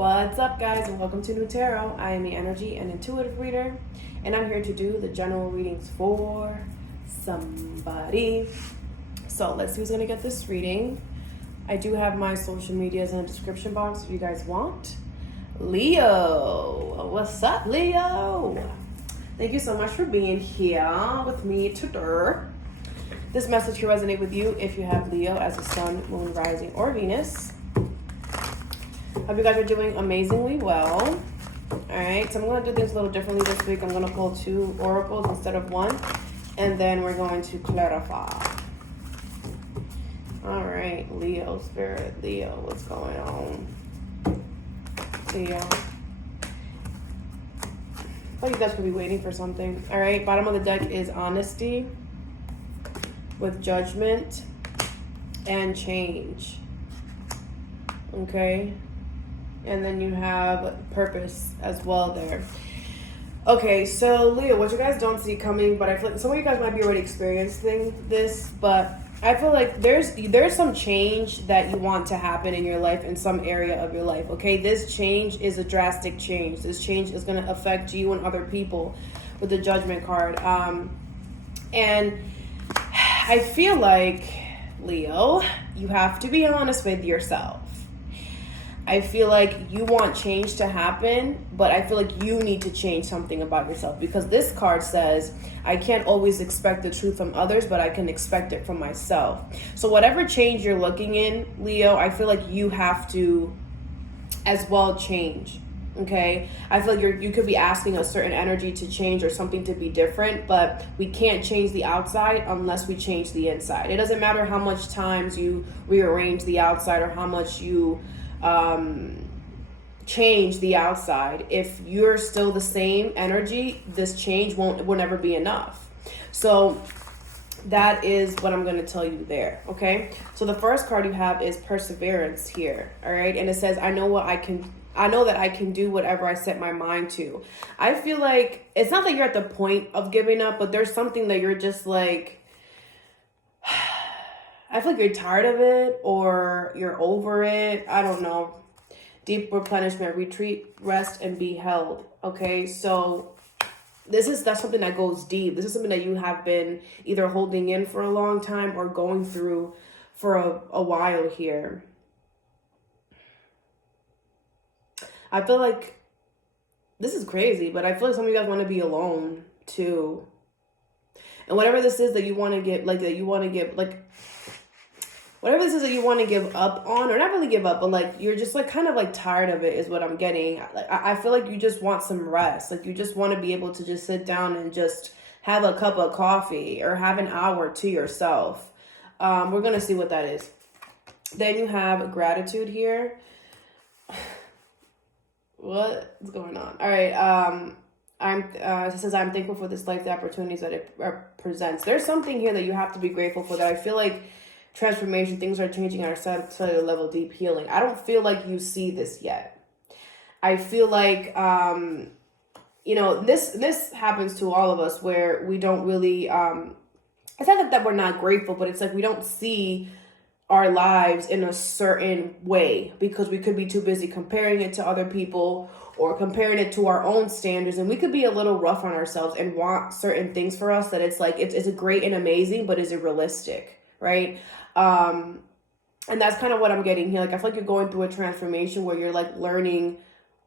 What's up, guys, and welcome to New Tarot. I am the energy and intuitive reader, and I'm here to do the general readings for somebody. So let's see who's gonna get this reading. I do have my social medias in the description box if you guys want. Leo, what's up, Leo? Thank you so much for being here with me today. This message can resonate with you if you have Leo as a sun, moon, rising, or Venus. Hope you guys are doing amazingly well. Alright, so I'm going to do things a little differently this week. I'm going to pull 2 oracles instead of 1. And then we're going to clarify. Alright, Leo, Spirit, Leo, what's going on? Leo. I thought you guys could be waiting for something. Alright, bottom of the deck is honesty with judgment and change. Okay. And then you have purpose as well there. Okay, so Leo, what you guys don't see coming, but I feel like some of you guys might be already experiencing this, but I feel like there's some change that you want to happen in your life, in some area of your life, okay? This change is a drastic change. This change is going to affect you and other people with the Judgment card. And I feel like, Leo, you have to be honest with yourself. I feel like you want change to happen, but I feel like you need to change something about yourself, because this card says, I can't always expect the truth from others, but I can expect it from myself. So whatever change you're looking in, Leo, I feel like you have to as well change, okay? I feel like you could be asking a certain energy to change or something to be different, but we can't change the outside unless we change the inside. It doesn't matter how much times you rearrange the outside or how much you change the outside. If you're still the same energy, this change will never be enough. So that is what I'm going to tell you there. Okay, so the first card you have is perseverance here. All right, and it says, I know that I can do whatever I set my mind to. I feel like it's not that you're at the point of giving up, but there's something that you're just like, I feel like you're tired of it or you're over it. I don't know. Deep replenishment, retreat, rest, and be held. Okay, so that's something that goes deep. This is something that you have been either holding in for a long time or going through for a while here. I feel like this is crazy, but I feel like some of you guys want to be alone too. And whatever this is that you want to get, whatever this is that you want to give up on, or not really give up, but like you're just like kind of like tired of it is what I'm getting. Like I feel like you just want some rest. Like you just want to be able to just sit down and just have a cup of coffee or have an hour to yourself. We're going to see what that is. Then you have gratitude here. What's going on? All right. It says, I'm thankful for this life, the opportunities that it presents. There's something here that you have to be grateful for, that I feel like transformation, things are changing at our cellular level, deep healing. I don't feel like you see this yet. I feel like, this happens to all of us where we don't really, it's not that we're not grateful, but it's like we don't see our lives in a certain way because we could be too busy comparing it to other people or comparing it to our own standards. And we could be a little rough on ourselves and want certain things for us that it's like, it's great and amazing, but is it realistic? Right? And that's kind of what I'm getting here. Like, I feel like you're going through a transformation where you're like learning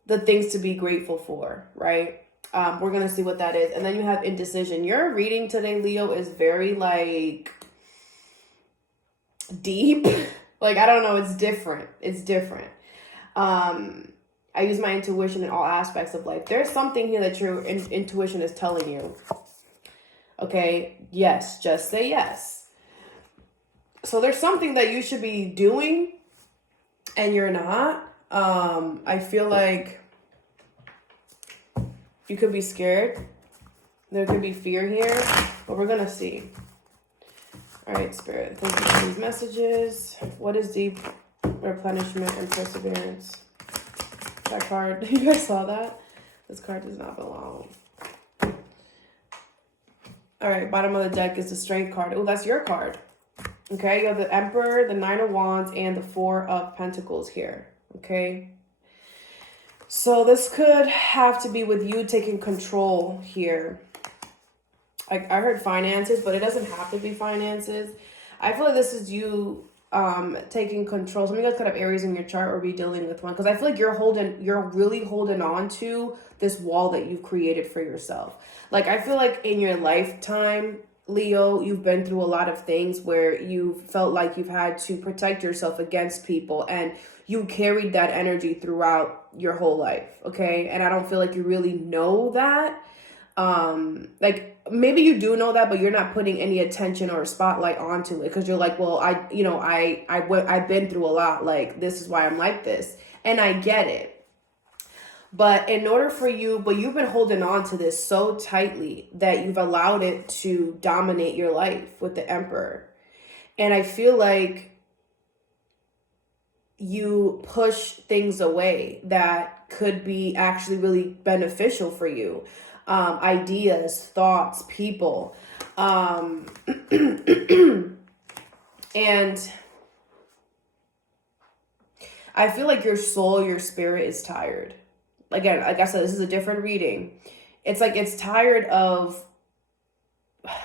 the things to be grateful for, right? We're going to see what that is. And then you have indecision. Your reading today, Leo, is very like deep. Like, I don't know. It's different. I use my intuition in all aspects of life. There's something here that your intuition is telling you. Okay. Yes. Just say yes. So there's something that you should be doing and you're not. I feel like you could be scared. There could be fear here, but we're going to see. All right, Spirit, thank you for these messages. What is deep replenishment and perseverance? That card, you guys saw that? This card does not belong. All right, bottom of the deck is the Strength card. Oh, that's your card. Okay, you have the Emperor, the Nine of Wands, and the Four of Pentacles here. Okay. So this could have to be with you taking control here. I heard finances, but it doesn't have to be finances. I feel like this is you taking control. Some of you guys could have Aries in your chart or be dealing with one, because I feel like you're really holding on to this wall that you've created for yourself. Like, I feel like in your lifetime, Leo, you've been through a lot of things where you felt like you've had to protect yourself against people, and you carried that energy throughout your whole life, okay? And I don't feel like you really know that. Like, maybe you do know that, but you're not putting any attention or spotlight onto it, because you're like, well, I've been through a lot, like, this is why I'm like this, and I get it. But in order for you, but you've been holding on to this so tightly that you've allowed it to dominate your life with the Emperor. And I feel like you push things away that could be actually really beneficial for you. Ideas, thoughts, people. And I feel like your soul, your spirit is tired. Again, like I said, this is a different reading. It's like it's tired of,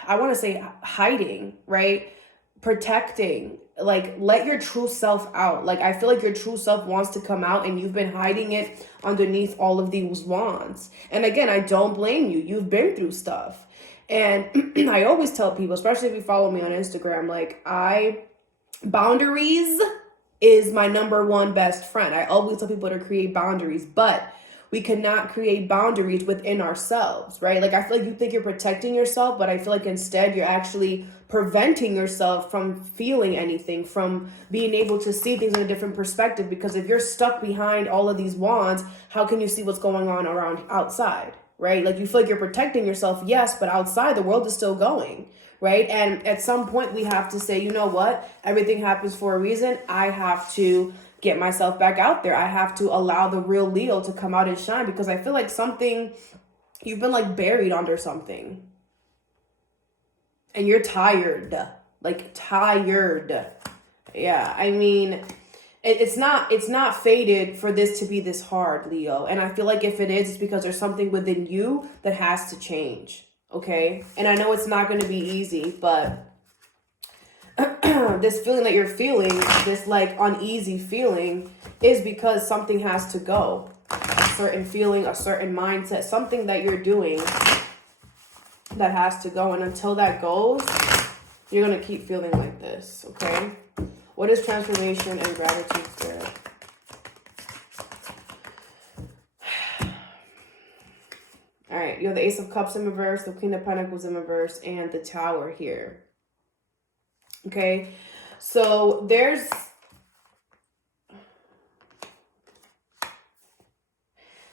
I want to say, hiding, right? Protecting. Like, let your true self out. Like, I feel like your true self wants to come out, and you've been hiding it underneath all of these wands. And again, I don't blame you. You've been through stuff. And I always tell people, especially if you follow me on Instagram, like, boundaries is my number one best friend. I always tell people to create boundaries, but we cannot create boundaries within ourselves, right? Like, I feel like you think you're protecting yourself, but I feel like instead you're actually preventing yourself from feeling anything, from being able to see things in a different perspective. Because if you're stuck behind all of these wands, how can you see what's going on around outside, right? Like, you feel like you're protecting yourself, yes, but outside the world is still going, right? And at some point we have to say, you know what? Everything happens for a reason. I have to get myself back out there. I have to allow the real Leo to come out and shine, because I feel like you've been like buried under something. And you're tired, like tired. Yeah, I mean, it's not fated for this to be this hard, Leo. And I feel like if it is, it's because there's something within you that has to change, okay? And I know it's not going to be easy, but this feeling that you're feeling, this like uneasy feeling, is because something has to go. A certain feeling, a certain mindset, something that you're doing that has to go. And until that goes, you're going to keep feeling like this, okay? What is transformation and gratitude, Spirit? All right, you have the Ace of Cups in reverse, the Queen of Pentacles in reverse, and the Tower here. Okay, so there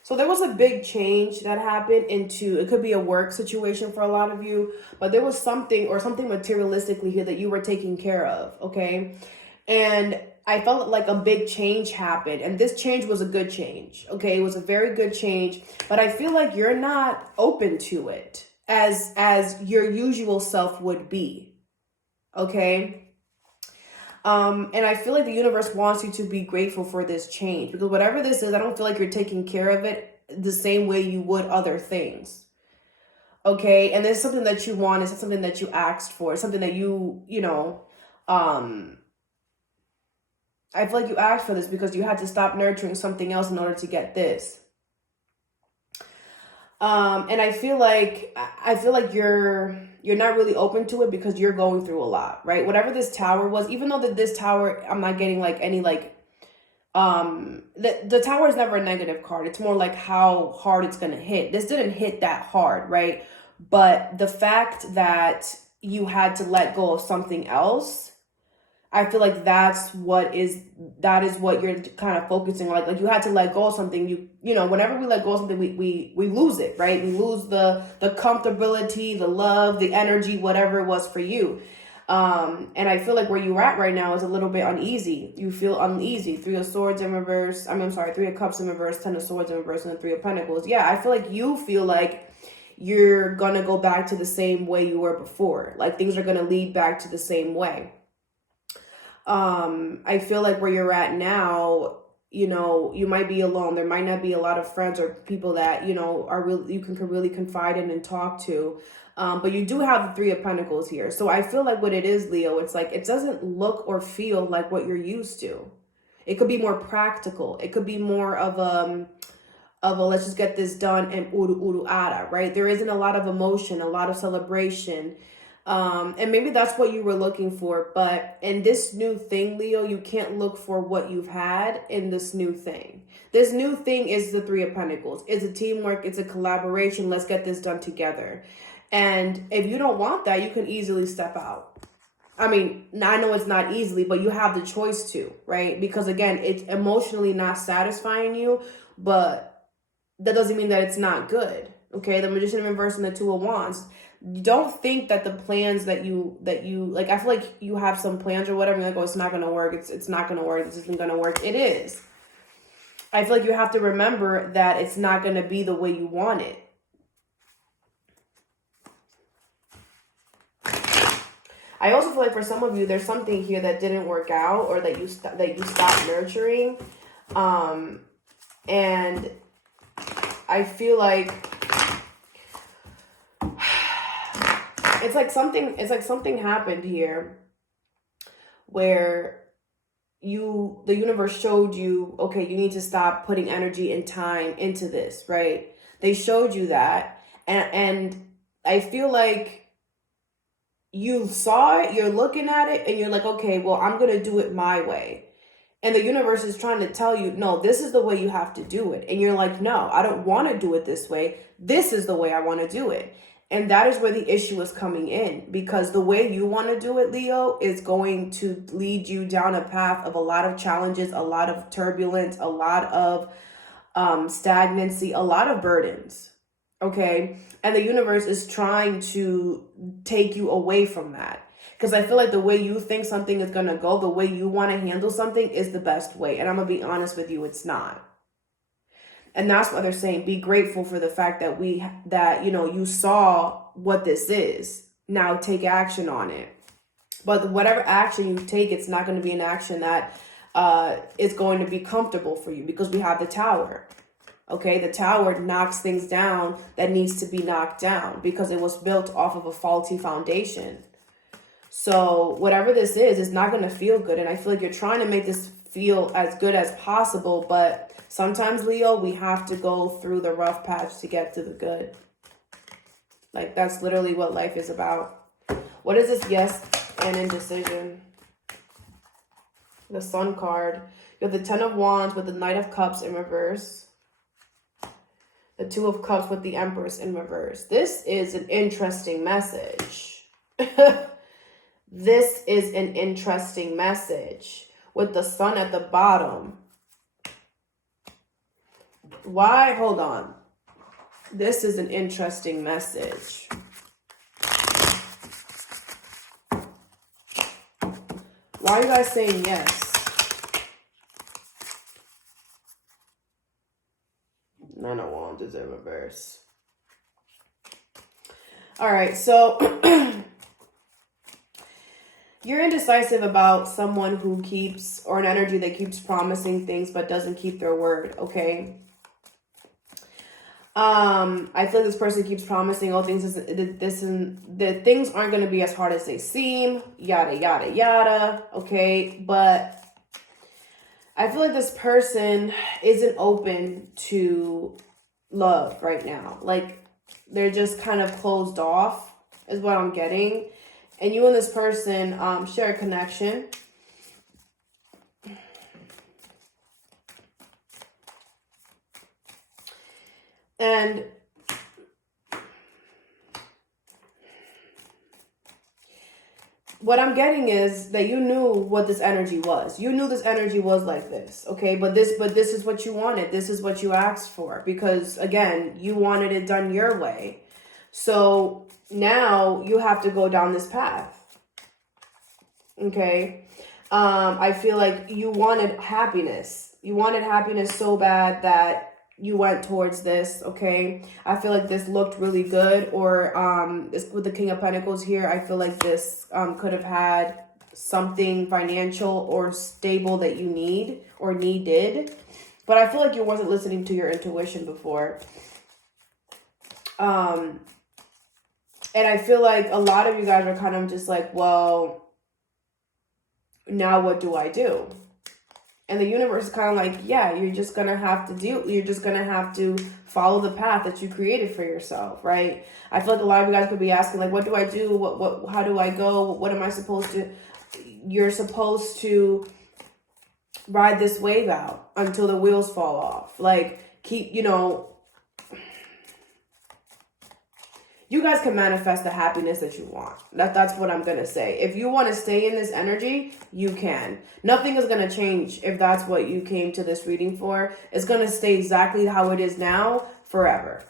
was a big change that happened into, it could be a work situation for a lot of you, but there was something materialistically here that you were taking care of, okay? And I felt like a big change happened, and this change was a good change, okay? It was a very good change, but I feel like you're not open to it as your usual self would be. Okay. And I feel like the universe wants you to be grateful for this change, because whatever this is, I don't feel like you're taking care of it the same way you would other things. Okay. And there's something that you want. It's something that you asked for. It's something that I feel like you asked for this because you had to stop nurturing something else in order to get this. And I feel like you're not really open to it because you're going through a lot, right? Whatever this Tower was, even though this Tower, I'm not getting like any like, the Tower is never a negative card. It's more like how hard it's going to hit. This didn't hit that hard, right? But the fact that you had to let go of something else, I feel like that is what you're kind of focusing on. Like you had to let go of something. You know, whenever we let go of something, we lose it, right? We lose the comfortability, the love, the energy, whatever it was for you. And I feel like where you're at right now is a little bit uneasy. You feel uneasy. 3 of Swords in reverse. 3 of Cups in reverse, 10 of Swords in reverse, and the 3 of Pentacles. Yeah, I feel like you feel like you're gonna go back to the same way you were before. Like things are gonna lead back to the same way. I feel like where you're at now, you know, you might be alone. There might not be a lot of friends or people that, you know, are really, you can really confide in and talk to. But you do have the Three of Pentacles here. So I feel like what it is, Leo, it's like, it doesn't look or feel like what you're used to. It could be more practical. It could be more of a let's just get this done and uru uru ara, right? There isn't a lot of emotion, a lot of celebration. And maybe that's what you were looking for. But in this new thing, Leo, you can't look for what you've had in this new thing. This new thing is the Three of Pentacles. It's a teamwork. It's a collaboration. Let's get this done together. And if you don't want that, you can easily step out. I mean, I know it's not easily, but you have the choice to, right? Because again, it's emotionally not satisfying you, but that doesn't mean that it's not good. Okay, the Magician in reverse and the Two of Wands. Don't think that the plans that you like, I feel like you have some plans or whatever, you're like, oh, it's not gonna work, it's not gonna work, this isn't gonna work. It is. I feel like you have to remember that it's not gonna be the way you want it. I also feel like for some of you, there's something here that didn't work out, or that you stopped nurturing, and I feel like it's like something happened here where the universe showed you, okay, you need to stop putting energy and time into this, right? They showed you that, and I feel like you saw it, you're looking at it, and you're like, okay, well, I'm going to do it my way. And the universe is trying to tell you, no, this is the way you have to do it. And you're like, no, I don't want to do it this way. This is the way I want to do it. And that is where the issue is coming in, because the way you want to do it, Leo, is going to lead you down a path of a lot of challenges, a lot of turbulence, a lot of stagnancy, a lot of burdens. Okay. And the universe is trying to take you away from that. Because I feel like the way you think something is going to go, the way you want to handle something is the best way. And I'm going to be honest with you, it's not. And that's why they're saying, be grateful for the fact that, you know, you saw what this is. Now take action on it. But whatever action you take, it's not going to be an action that is going to be comfortable for you, because we have the Tower. Okay, the Tower knocks things down that needs to be knocked down because it was built off of a faulty foundation. So whatever this is, it's not going to feel good. And I feel like you're trying to make this feel as good as possible. But sometimes, Leo, we have to go through the rough patch to get to the good. Like, that's literally what life is about. What is this? Yes and indecision. The Sun card. You have the Ten of Wands with the Knight of Cups in reverse. The Two of Cups with the Empress in reverse. This is an interesting message. This is an interesting message with the Sun at the bottom. Why? Hold on. This is an interesting message. Why are you guys saying yes? Nine of Wands is in reverse. All right, so you're indecisive about someone who keeps, or an energy that keeps promising things but doesn't keep their word, okay? I feel like this person keeps promising all things, the things aren't going to be as hard as they seem, yada, yada, yada, okay? But I feel like this person isn't open to love right now. Like, they're just kind of closed off is what I'm getting. And you and this person share a connection. And what I'm getting is that you knew what this energy was. You knew this energy was like this, okay? But this is what you wanted. This is what you asked for, because again, you wanted it done your way. So now you have to go down this path, okay? I feel like you wanted happiness. You wanted happiness so bad that you went towards this, okay? I feel like this looked really good, or this with the King of Pentacles here, I feel like this could have had something financial or stable that you need or needed. But I feel like you wasn't listening to your intuition before. And I feel like a lot of you guys are kind of just like, well, now what do I do? And the universe is kind of like, yeah, you're just going to have to follow the path that you created for yourself, right? I feel like a lot of you guys could be asking, like, what do I do? How do I go? What am I supposed to? You're supposed to ride this wave out until the wheels fall off. Like, you guys can manifest the happiness that you want. That's what I'm going to say. If you want to stay in this energy, you can. Nothing is going to change if that's what you came to this reading for. It's going to stay exactly how it is now forever.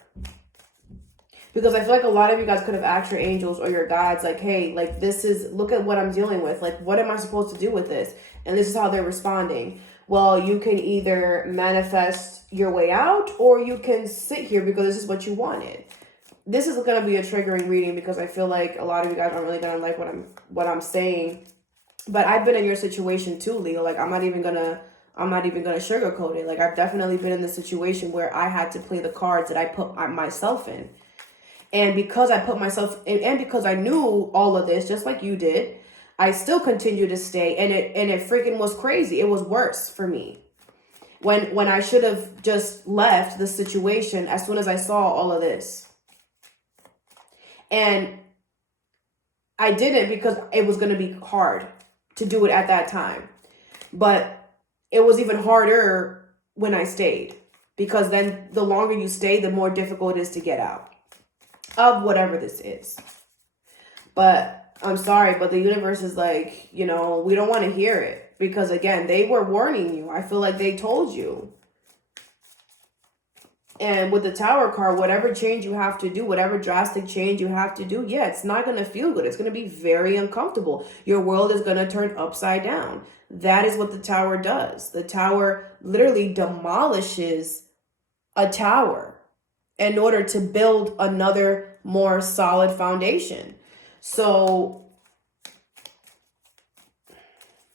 Because I feel like a lot of you guys could have asked your angels or your guides, like, hey, like, look at what I'm dealing with. Like, what am I supposed to do with this? And this is how they're responding. Well, you can either manifest your way out or you can sit here because this is what you wanted. This is going to be a triggering reading because I feel like a lot of you guys aren't really going to like what I'm saying. But I've been in your situation too, Leo. Like, I'm not even going to sugarcoat it. Like, I've definitely been in the situation where I had to play the cards that I put myself in. And because I put myself in, and because I knew all of this, just like you did, I still continue to stay. And it freaking was crazy. It was worse for me. When I should have just left the situation as soon as I saw all of this. And I didn't because it was going to be hard to do it at that time. But it was even harder when I stayed. Because then the longer you stay, the more difficult it is to get out of whatever this is. But I'm sorry, but the universe is like, we don't want to hear it. Because again, they were warning you. I feel like they told you. And with the Tower card, whatever change you have to do, whatever drastic change you have to do, yeah, it's not going to feel good. It's going to be very uncomfortable. Your world is going to turn upside down. That is what the Tower does. The Tower literally demolishes a tower in order to build another more solid foundation. So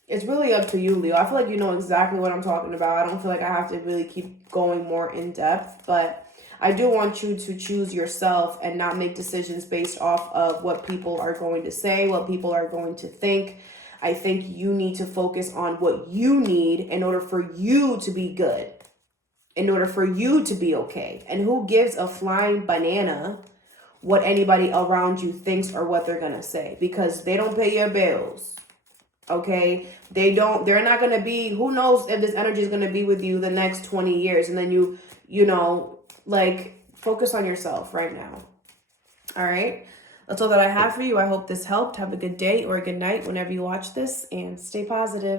it's really up to you, Leo. I feel like you know exactly what I'm talking about. I don't feel like I have to really keep going more in depth, but I do want you to choose yourself and not make decisions based off of what people are going to say, what people are going to think. I think you need to focus on what you need in order for you to be good, in order for you to be okay. And who gives a flying banana what anybody around you thinks or what they're going to say? Because they don't pay your bills. Okay, they're not going to be, who knows if this energy is going to be with you the next 20 years. And then focus on yourself right now. All right. That's all that I have for you. I hope this helped. Have a good day or a good night whenever you watch this, and stay positive.